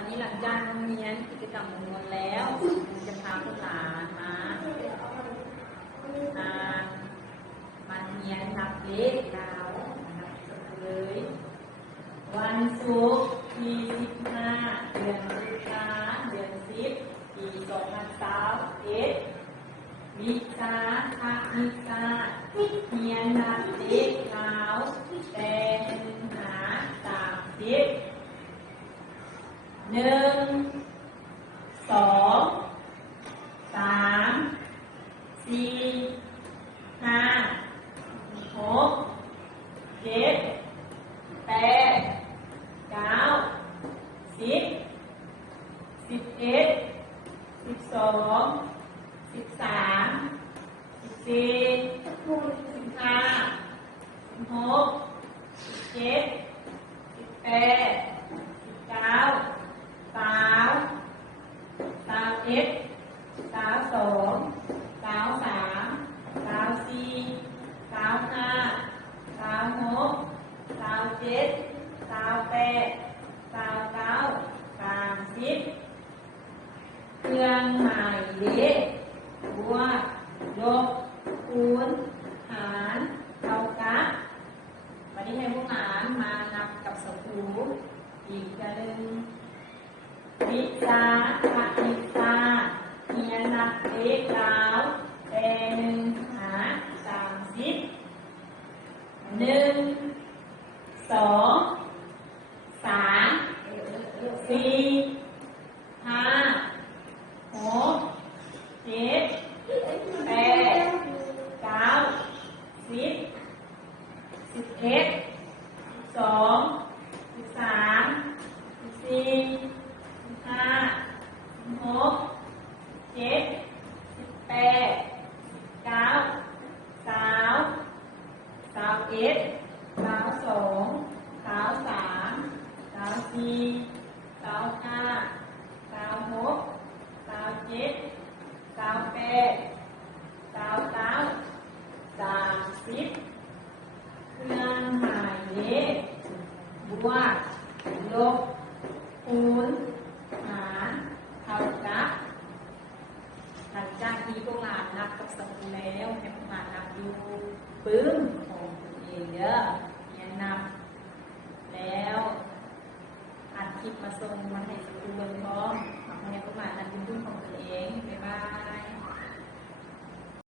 วันนี้หลังจากโรงเรียนกิจกรรมหมดแล้วจะพาพวกหลานมาเรียนนับเลขดาวนะครับเลยวันศุกร์ที่15 เดือนสิงหาคมเดือน10 ปี2021วิชาคณิตศาสตร์เรียนนับเลขดาวแต่หา30 1 2 3 4 5 6 7 8 9 10 11 12 13 14 15 16 17 18 19 20 21 22 23 24 25 26 27 28 29 30เครื่องหมายเลขบวกลบคูณหารเท่ากับวันนี้ให้พวกหลานมานับกับสกูอีกจะหนึ่งวิชาคณิตศาสตร์เรียนนับเลขดาวแต่1 หา 30 1 2 3 4 5 6 7 8 9 10 11 12 13 14 15 16 17 18 19 20 21 22 23 24 25 26 27 28 29 30เครื่องหมายเลขบวกลบคูณหารเท่ากับหลังจากที่พวกหลานนับกับสมุดแล้วให้พวกหลานนับดูปึ้มของตัวเองเด้อเรียนนับแล้วอัดคลิปมาส่งมาให้สมุดพร้อมให้พวกหลานนับดูปึ้มของตัวเองบ๊ายบาย